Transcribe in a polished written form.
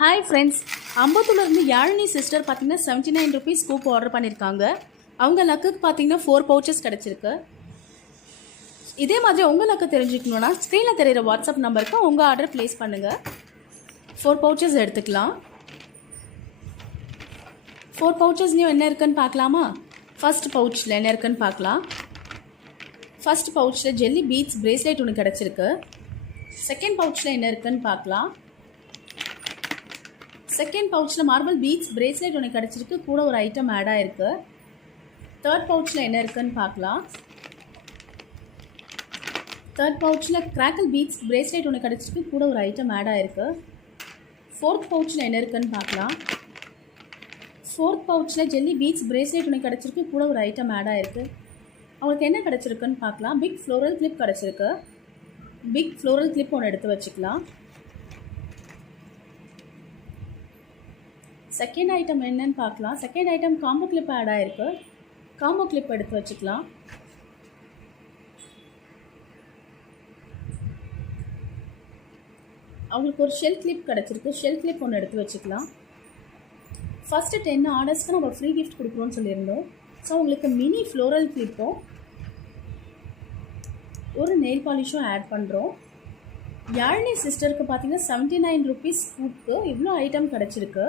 Hi friends, அம்பத்தூர்லேருந்து Yazhini sister பார்த்தீங்கன்னா 79 rupees scoop order பண்ணியிருக்காங்க. அவங்க லக்குக்கு பார்த்தீங்கன்னா 4 பவுச்சஸ் கிடச்சிருக்கு. இதே மாதிரி உங்கள் லக்கு தெரிஞ்சுக்கணுன்னா ஸ்க்ரீனில் தெரிகிற வாட்ஸ்அப் நம்பருக்கு உங்கள் ஆர்டர் ப்ளேஸ் பண்ணுங்கள். 4 பவுச்சஸ் எடுத்துக்கலாம். 4 பவுச்சஸ்லேயும் என்ன இருக்குன்னு பார்க்கலாமா? ஃபர்ஸ்ட் பவுச்சில் என்ன இருக்குன்னு பார்க்கலாம். ஃபர்ஸ்ட் பவுச்சில் ஜெல்லி பீட்ஸ் பிரேஸ்லெட் ஒன்று கிடச்சிருக்கு. செகண்ட் பவுச்சில் என்ன இருக்குன்னு பார்க்கலாம். செகண்ட் பவுச்சில் மார்பிள் பீட்ஸ் பிரேஸ்லெட் ஒன்று கிடச்சிருக்கு, கூட ஒரு ஐட்டம் ஆட் ஆகிருக்கு. தேர்ட் பவுச்சில் என்ன இருக்குன்னு பார்க்கலாம். தேர்ட் பவுச்சில் கிராக்கிள் பீட்ஸ் பிரேஸ்லெட் ஒன்று கிடச்சிருக்கு, கூட ஒரு ஐட்டம் ஆட் ஆகிருக்கு. ஃபோர்த் பவுச்சில் என்ன இருக்குன்னு பார்க்கலாம். ஃபோர்த் பவுச்சில் ஜெல்லி பீட்ஸ் பிரேஸ்லெட் ஒன்று கிடச்சிருக்கு, கூட ஒரு ஐட்டம் ஆட் ஆகிருக்கு. அவங்களுக்கு என்ன கிடச்சிருக்குன்னு பார்க்கலாம். பிக் ஃப்ளோரல் கிளிப் கிடச்சிருக்கு. பிக் ஃப்ளோரல் கிளிப் ஒன்று எடுத்து வச்சுக்கலாம். செகண்ட் ஐட்டம் என்னன்னு பார்க்கலாம். Second item combo clip add ஆகிருக்கு. காம்போ கிளிப் எடுத்து வச்சுக்கலாம். அவங்களுக்கு ஒரு ஷெல் கிளிப் கிடச்சிருக்கு. ஷெல் கிளிப் ஒன்று எடுத்து வச்சுக்கலாம். ஃபஸ்ட்டு 10 ஆர்டர்ஸ்க்கு நம்ம ஃப்ரீ கிஃப்ட் கொடுக்குறோன்னு சொல்லியிருந்தோம். ஸோ உங்களுக்கு மினி ஃப்ளோரல் கிளிப்பும் ஒரு நெயில் பாலிஷும் ஆட் பண்ணுறோம். யாழினி சிஸ்டருக்கு பார்த்தீங்கன்னா 79 ருபீஸ் ஸ்கூப்புக்கு இவ்வளோ ஐட்டம் கிடச்சிருக்கு.